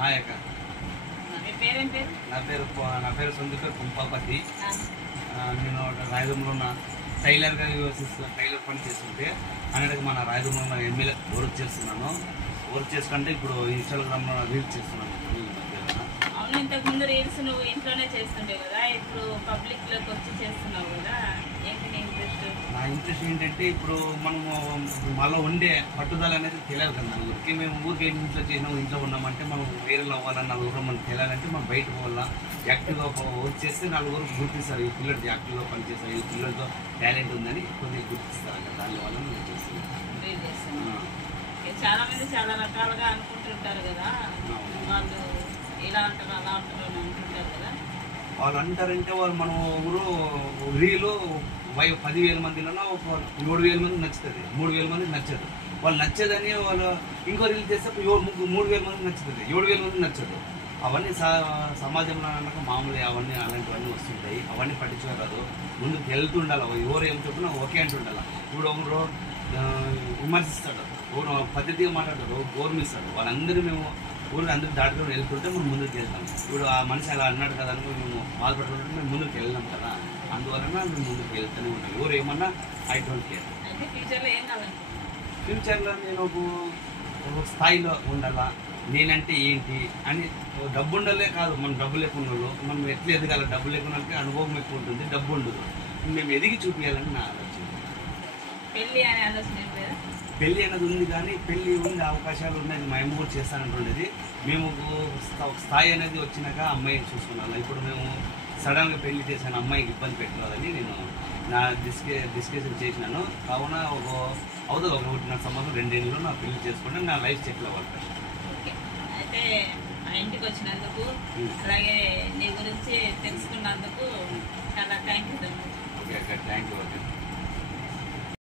Hi అక్క. నా పేరు సొంత పేరు కుంపాపతి. నేను రాయదుర్గంలో ఉన్న టైలర్గా టైలర్ పని చేస్తుంటే అన్నట్టుగా మన రాయదుర్గంలో ఎమ్మెల్యే వర్క్ చేస్తున్నాను. వర్క్ చేసుకుంటే ఇప్పుడు ఇన్స్టాగ్రామ్లో రీల్స్ చేస్తున్నాను. అవును, ఇంతకుముందు రీల్స్ నువ్వు ఇంట్లోనే చేస్తుండే కదా, ఇప్పుడు పబ్లిక్లోకి వచ్చి చేస్తున్నావు కదా, ఏంటి నీ ఇంట్రెస్ట్? నా ఇంట్రెస్ట్ ఏంటంటే ఇప్పుడు మనము మళ్ళీ ఉండే పట్టుదల అనేది తెలియాలి కదా నలుగురికి. మేము ఊరికి ఇంట్లో చేసినాం, ఇంట్లో ఉన్నామంటే మనం వేరే అవ్వాలని నలుగురు మనకు తెలియాలంటే మనం బయట పోవాలా, యాక్టివ్గా వర్క్ చేస్తే నలుగురు గుర్తిస్తారు. ఈ పిల్లలు యాక్టివ్గా పనిచేస్తారు, ఈ పిల్లలతో టాలెంట్ ఉందని కొద్దిగా గుర్తిస్తారు కదా, దానివల్ల నేను చేస్తున్నాను. చాలా మంది చాలా రకాలుగా అనుకుంటుంటారు కదా, వాళ్ళు ఇలా అంటారు అలా అంటారు అని అనుకుంటారు కదా. వాళ్ళు అంటారంటే వాళ్ళు మనం ఊరు రీలు 10,000 మందిలోనో 7,000 మందికి నచ్చుతుంది, 3,000 మందికి నచ్చదు. వాళ్ళు నచ్చేదని వాళ్ళు ఇంకో రీల్ చేస్తే 3,000 మందికి నచ్చుతుంది, 7,000 మందికి నచ్చదు. అవన్నీ సమాజంలో అన్నాక మామూలు అవన్నీ అలాంటివన్నీ వస్తుంటాయి. అవన్నీ పట్టించుకోరాదు, ముందుకు వెళ్తుండాలి. ఎవరు ఏం చెప్పినా ఓకే అంటుండాలి. ఇప్పుడు ఒకరు విమర్శిస్తాడు, ఎవరు పద్ధతిగా మాట్లాడతాడు, గౌరవిస్తాడు. వాళ్ళందరూ మేము ఊరికి అందరూ దాటుకొని వెళ్తుంటే మనం ముందుకు వెళ్తాం. ఇప్పుడు ఆ మనిషి అలా అన్నాడు కదా అని మేము బాధపడుతుంటే మేము ముందుకు వెళ్ళాం కదా, అందువలన మేము ముందుకు వెళ్తూనే ఉంటాం. ఎవరు ఏమన్నా ఐ డోంట్ కేర్. ఫ్యూచర్లో నేను ఒక స్థాయిలో ఉండాలా, నేనంటే ఏంటి అని. డబ్బు ఉండాలే కాదు, మనం డబ్బు లేకున్న వాళ్ళు మనం ఎట్లా ఎదగాలి. డబ్బు లేకున్న అనుభవం ఎక్కువ ఉంటుంది, డబ్బు ఉండదు. మేము ఎదిగి చూపించాలని నా ఆలోచన. పెళ్ళి అనేది ఉంది కానీ పెళ్ళి ఉంది, అవకాశాలు ఉన్నాయి, మేము కూడా చేస్తానంటుండేది. మేము ఒక స్థాయి అనేది వచ్చినాక అమ్మాయిని చూసుకున్నాను. ఇప్పుడు మేము సడన్గా పెళ్లి చేశాను, అమ్మాయికి ఇబ్బంది పెట్టాలని నేను నా డిస్కషన్ చేసినాను. కావున అవుతుంది 1.5 సంవత్సరం 2 ఏళ్ళలో నా పెళ్లి చేసుకుంటే నా లైఫ్ సెటిల్ అవ్వాలి. అయితే మా ఇంటికి వచ్చినందుకు, అలాగే నీ గురించి తెలుసుకున్నందుకు చాలా థ్యాంక్ యూ.